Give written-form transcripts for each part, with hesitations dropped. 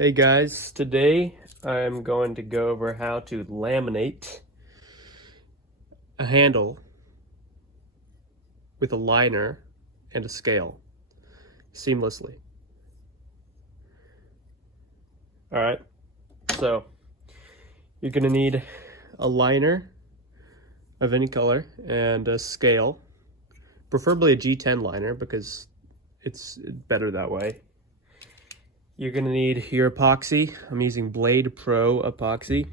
Hey guys, today I'm going to go over how to laminate a handle with a liner and a scale seamlessly. Alright, so you're going to need a liner of any color and a scale, preferably a G10 liner because it's better that way. You're going to need your epoxy. I'm using Blade Pro epoxy.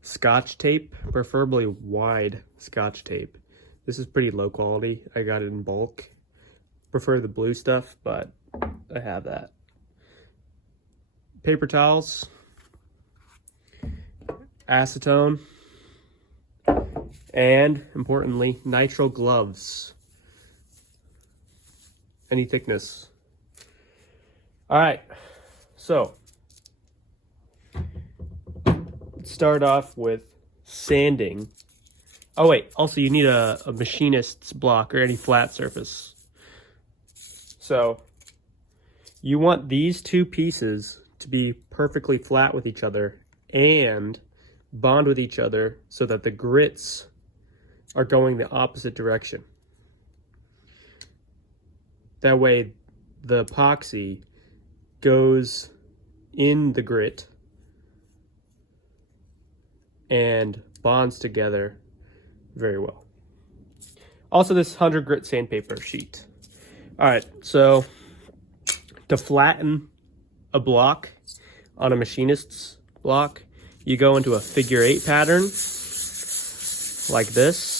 Scotch tape, preferably wide Scotch tape. This is pretty low quality. I got it in bulk. Prefer the blue stuff, but I have that. Paper towels, acetone, and importantly, nitrile gloves. Any thickness. All right, so let's start off with sanding. Oh wait, also you need a machinist's block or any flat surface. So you want these two pieces to be perfectly flat with each other and bond with each other so that the grits are going the opposite direction. That way the epoxy goes in the grit and bonds together very well. Also, this 100 grit sandpaper sheet. All right, so to flatten a block on a machinist's block, you go into a figure 8 pattern like this,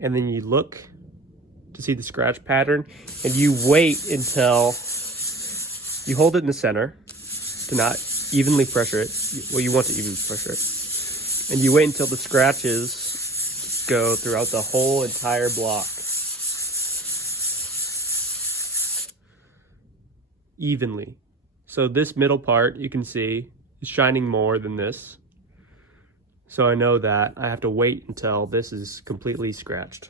and then you look to see the scratch pattern, and you wait until you hold it in the center to not evenly pressure it. Well, you want to evenly pressure it. And you wait until the scratches go throughout the whole entire block evenly. So this middle part, you can see, is shining more than this. So I know that I have to wait until this is completely scratched.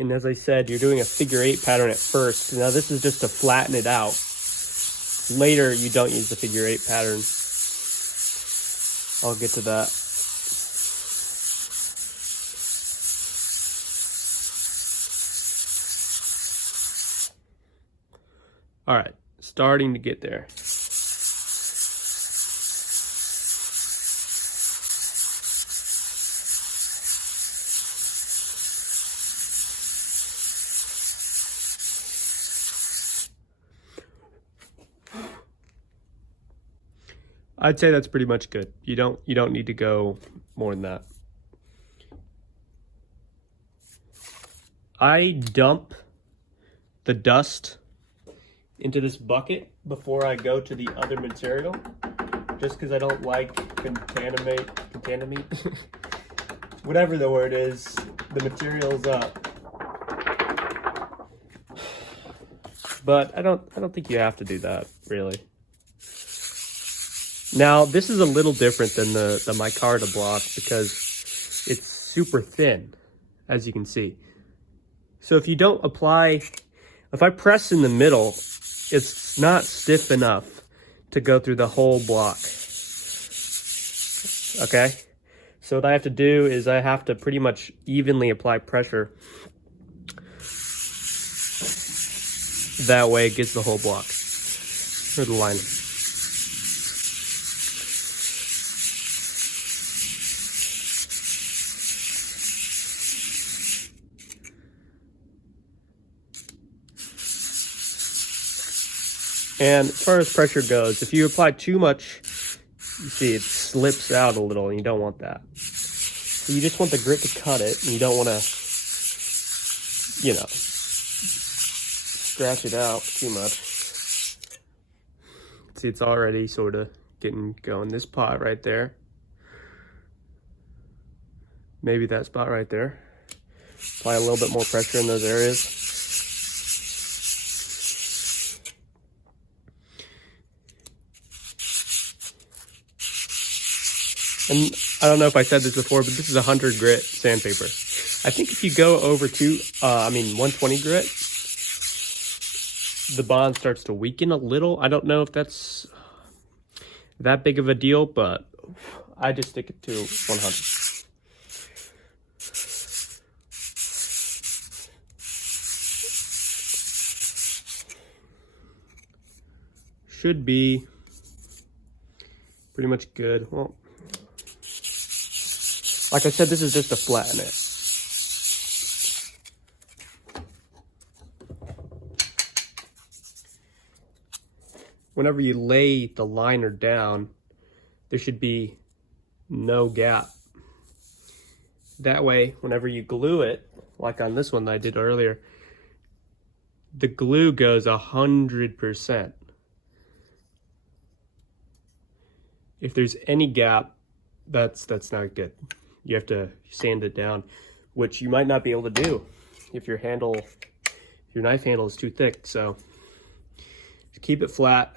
And as I said, you're doing a figure 8 pattern at first. Now this is just to flatten it out. Later, you don't use the figure 8 pattern. I'll get to that. All right, starting to get there. I'd say that's pretty much good. You don't need to go more than that. I dump the dust into this bucket before I go to the other material, just because I don't like contaminate, whatever the word is, the material's up. But I don't think you have to do that, really. Now, this is a little different than the micarta block because it's super thin, as you can see. So if you don't apply, if I press in the middle, it's not stiff enough to go through the whole block. Okay? So what I have to do is I have to pretty much evenly apply pressure. That way it gets the whole block, or the lining. And as far as pressure goes, if you apply too much, you see it slips out a little, and you don't want that. So you just want the grit to cut it, and you don't want to, you know, scratch it out too much. See, it's already sort of getting going. This pot right there, maybe that spot right there. Apply a little bit more pressure in those areas. And I don't know if I said this before, but this is 100 grit sandpaper. I think if you go over 120 grit, the bond starts to weaken a little. I don't know if that's that big of a deal, but I just stick it to 100. Should be pretty much good. Well, like I said, this is just to flatten it. Whenever you lay the liner down, there should be no gap. That way, whenever you glue it, like on this one that I did earlier, the glue goes 100%. If there's any gap, that's not good. You have to sand it down, which you might not be able to do if your knife handle is too thick. So just keep it flat.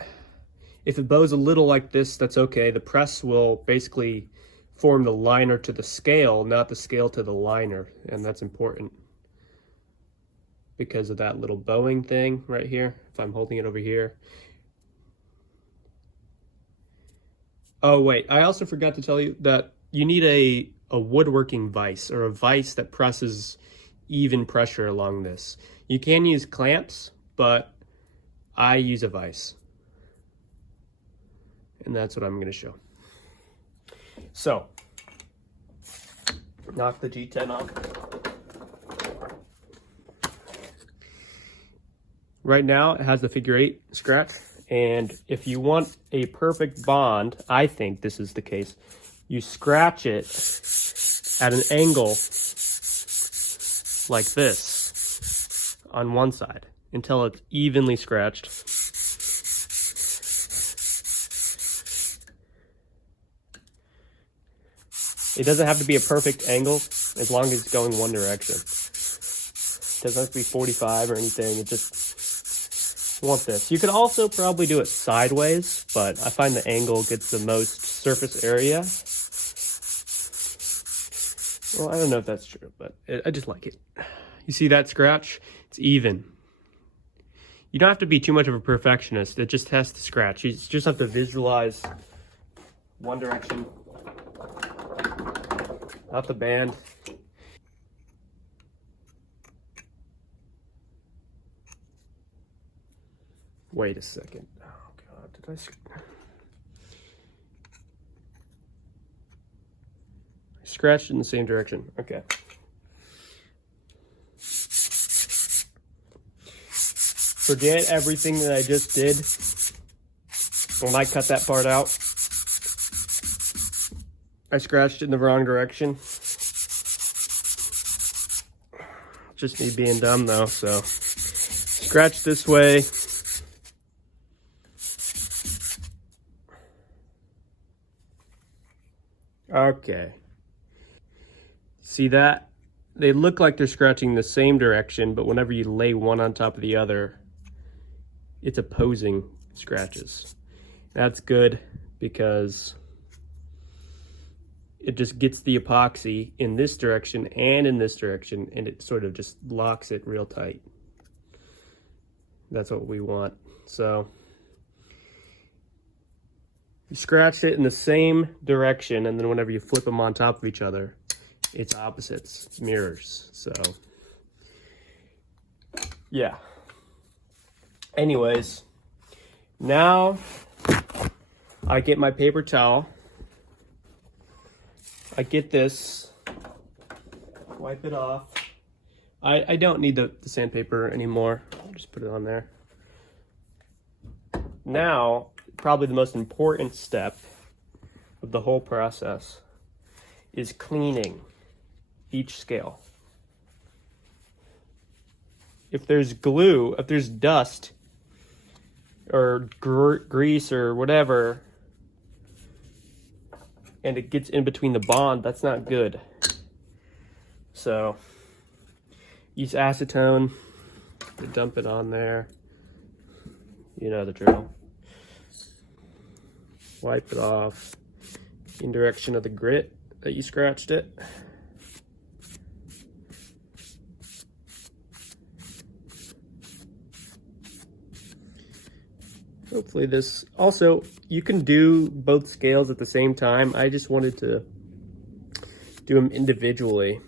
If it bows a little like this, that's okay. The press will basically form the liner to the scale, not the scale to the liner, and that's important because of that little bowing thing right here. If I'm holding it over here. Oh wait, I also forgot to tell you that you need a woodworking vise, or a vise that presses even pressure along this. You can use clamps, but I use a vise. And that's what I'm going to show. So, knock the G10 off. Right now it has the figure 8 scratch, and if you want a perfect bond, I think this is the case, you scratch it at an angle like this on one side until it's evenly scratched. It doesn't have to be a perfect angle as long as it's going one direction. It doesn't have to be 45 or anything. It just want this. You could also probably do it sideways, but I find the angle gets the most surface area. Well, I don't know if that's true, but I just like it. You see that scratch? It's even. You don't have to be too much of a perfectionist. It just has to scratch. You just have to visualize one direction. Not the band. Wait a second. Oh God, did I scratched in the same direction? Okay. Forget everything that I just did when I cut that part out. I scratched in the wrong direction. Just me being dumb though, so scratch this way. Okay. See that? They look like they're scratching the same direction, but whenever you lay one on top of the other, it's opposing scratches. That's good because it just gets the epoxy in this direction and in this direction, and it sort of just locks it real tight. That's what we want. So you scratch it in the same direction, and then whenever you flip them on top of each other, it's opposites, it's mirrors. So yeah. Anyways, now I get my paper towel. I get this, wipe it off. I don't need the sandpaper anymore. I'll just put it on there. Now, probably the most important step of the whole process is cleaning each scale. If there's glue, if there's dust or grease or whatever, and it gets in between the bond, that's not good. So use acetone to dump it on there. You know the drill. Wipe it off. in direction of the grit that you scratched it. Hopefully this, also, you can do both scales at the same time. I just wanted to do them individually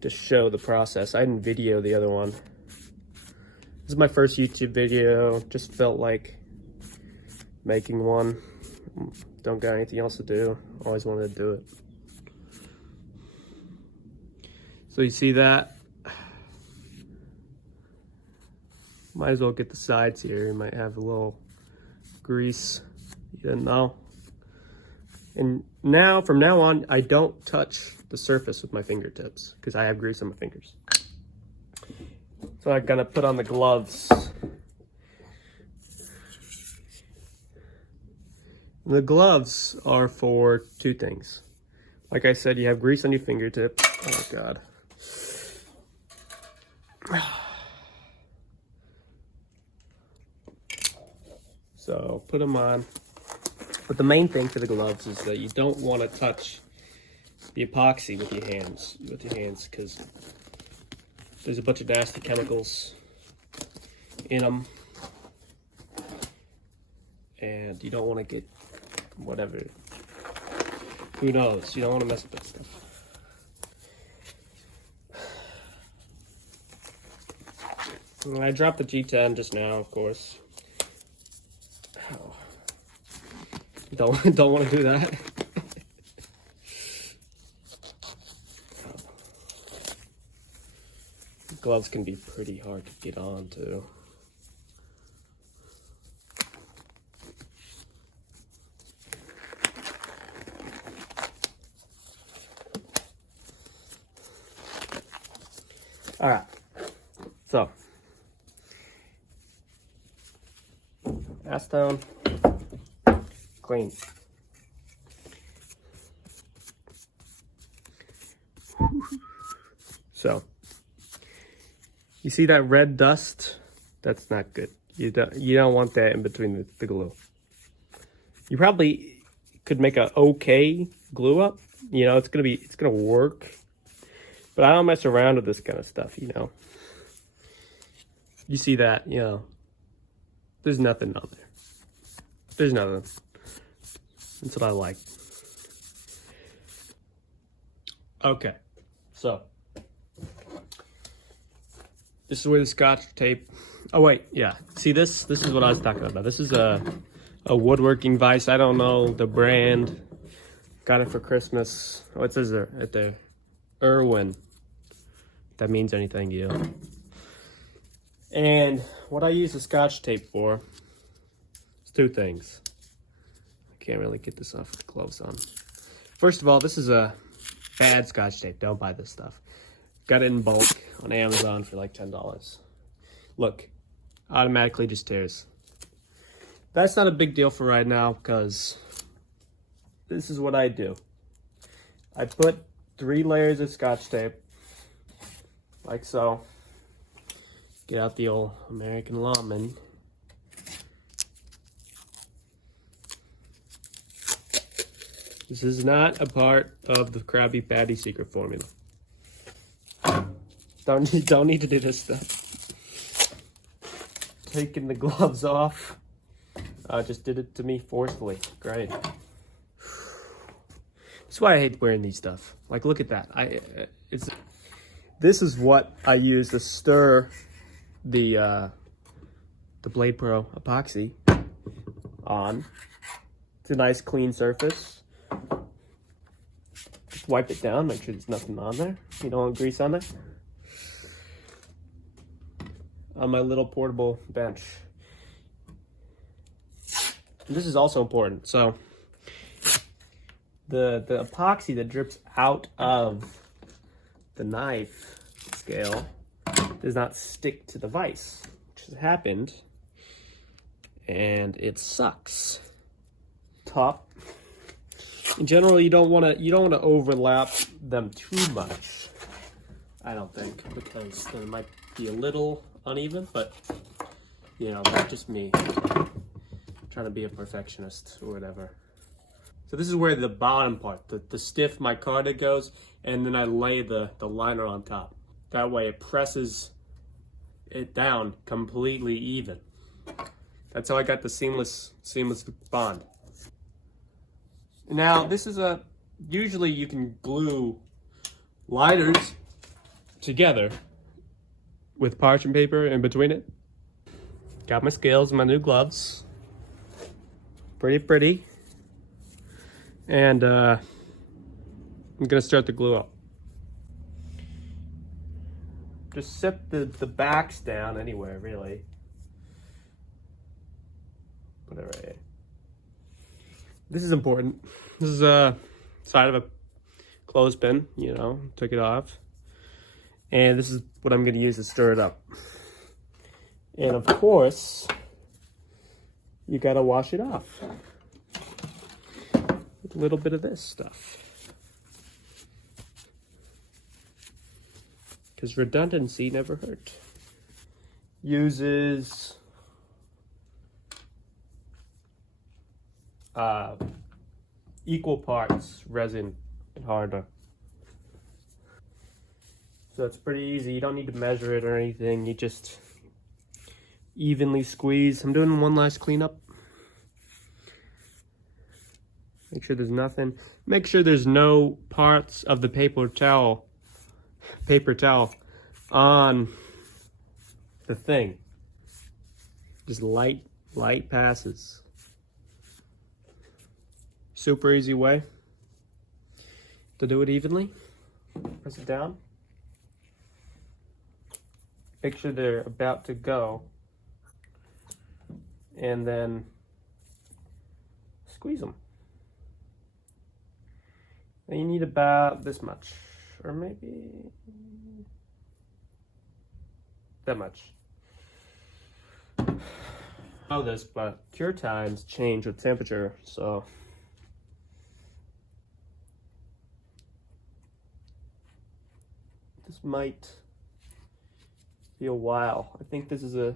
to show the process. I didn't video the other one. This is my first YouTube video. Just felt like making one. Don't got anything else to do. Always wanted to do it. So you see that? Might as well get the sides here. You might have a little grease. You didn't know. And now, from now on, I don't touch the surface with my fingertips because I have grease on my fingers. So I'm gonna put on the gloves. The gloves are for two things. Like I said, you have grease on your fingertips. Oh God. So put them on. But the main thing for the gloves is that you don't want to touch the epoxy with your hands, because there's a bunch of nasty chemicals in them, and you don't want to get whatever. Who knows? You don't want to mess with that stuff. And I dropped the G10 just now, of course. Don't want to do that. Gloves can be pretty hard to get on too. All right, so acetone, clean. So you see that red dust? That's not good. You don't want that in between the glue. You probably could make a okay glue up. You know, it's gonna work. But I don't mess around with this kind of stuff, you know. You see that, you know, there's nothing on there. There's nothing. That's what I like. Okay, so this is where the Scotch tape. Oh wait, yeah. See this? This is what I was talking about. This is a woodworking vise. I don't know the brand. Got it for Christmas. Oh, it says there right there. Irwin. If that means anything to you. And what I use the Scotch tape for is two things. I can't really get this off with the gloves on. First of all, this is a bad Scotch tape. Don't buy this stuff. Got it in bulk on Amazon for like $10. Look, automatically just tears. That's not a big deal for right now because this is what I do. I put 3 layers of Scotch tape, like so. Get out the old American lawman. This is not a part of the Krabby Patty secret formula. Don't need to do this stuff. Taking the gloves off. Just did it to me forcefully. Great. That's why I hate wearing these stuff. Like, look at that. This is what I use to stir the Blade Pro epoxy on. It's a nice clean surface. Just wipe it down, make sure there's nothing on there. You don't want grease on there. On my little portable bench. And this is also important. So the epoxy that drips out of the knife scale does not stick to the vise, which has happened, and it sucks. Top. In general, you don't want to overlap them too much. I don't think, because they might be a little uneven, but you know, that's just me trying to be a perfectionist or whatever. So this is where the bottom part, the stiff micarta goes, and then I lay the liner on top. That way it presses it down completely even. That's how I got the seamless bond. Now this is usually you can glue liners together with parchment paper in between it. Got my scales and my new gloves. Pretty. And I'm gonna start the glue up. Just set the backs down anywhere, really. Put it right here. This is important. This is a side of a clothespin, you know, took it off. And this is what I'm gonna use to stir it up. And of course, you gotta wash it off with a little bit of this stuff. Because redundancy never hurt. Uses equal parts resin and hardener. So it's pretty easy. You don't need to measure it or anything. You just evenly squeeze. I'm doing one last cleanup. Make sure there's nothing. Make sure there's no parts of the paper towel on the thing. Just light passes. Super easy way to do it evenly. Press it down. Make sure they're about to go. And then squeeze them. And you need about this much, or maybe that much. I know this, but cure times change with temperature, so this might be a while. I think this is a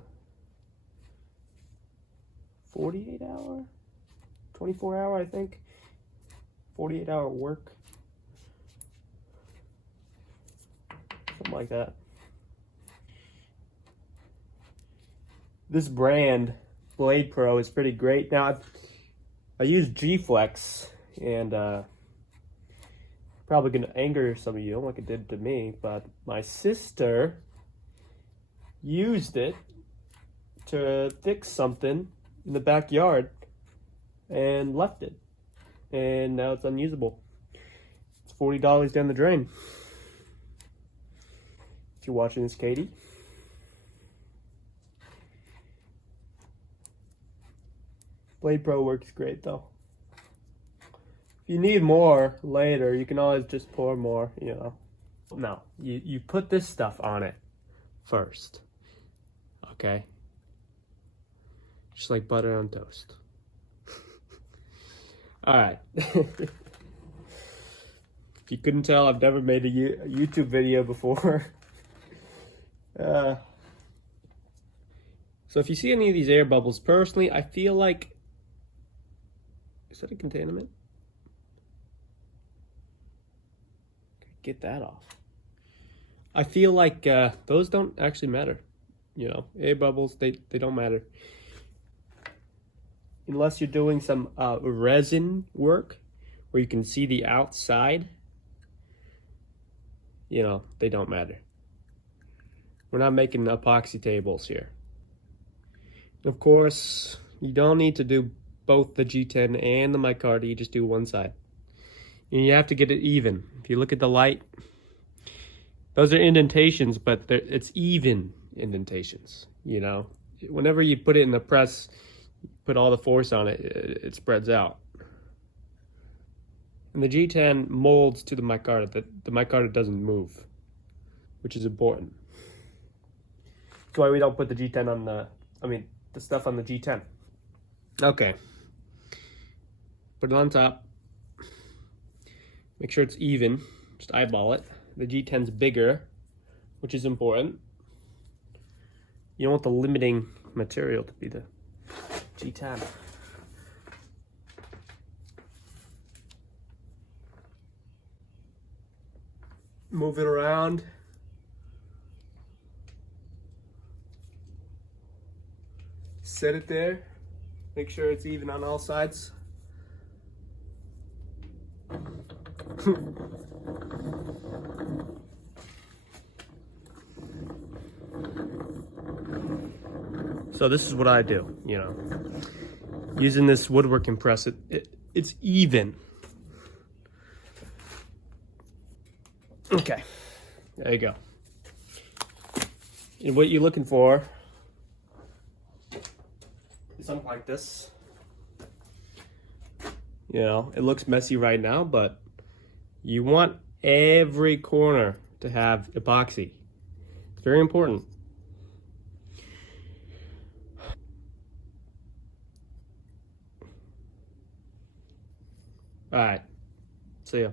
48 hour, 24 hour, I think. 48 hour work. Something like that. This brand, Blade Pro, is pretty great. Now, I use G-Flex, and probably gonna anger some of you like it did to me, but my sister used it to fix something in the backyard and left it, and now it's unusable. It's $40 down the drain. If you're watching this, Katie. Blade Pro works great though. If you need more later, you can always just pour more, you know. No, you put this stuff on it first, okay? Just like butter on toast. All right. If you couldn't tell, I've never made a YouTube video before. So if you see any of these air bubbles, personally, I feel like, is that a contaminant? Get that off. I feel like those don't actually matter. You know, air bubbles, they don't matter. Unless you're doing some resin work where you can see the outside, you know, they don't matter. We're not making epoxy tables here. Of course, you don't need to do both the G10 and the micarta, you just do one side. And you have to get it even. If you look at the light, those are indentations, but it's even indentations, you know. Whenever you put it in the press, put all the force on it, it spreads out. And the G10 molds to the micarta. The micarta doesn't move, which is important. That's why we don't put the G10 on the stuff on the G10. Okay. Put it on top. Make sure it's even. Just eyeball it. The G10's bigger, which is important. You don't want the limiting material to be the G10. move it around. Set it there. Make sure it's even on all sides. So this is what I do, you know. Using this woodworking press, it's even. Okay, there you go. And what you're looking for is something like this. You know, it looks messy right now, but you want every corner to have epoxy. It's very important. All right, see ya.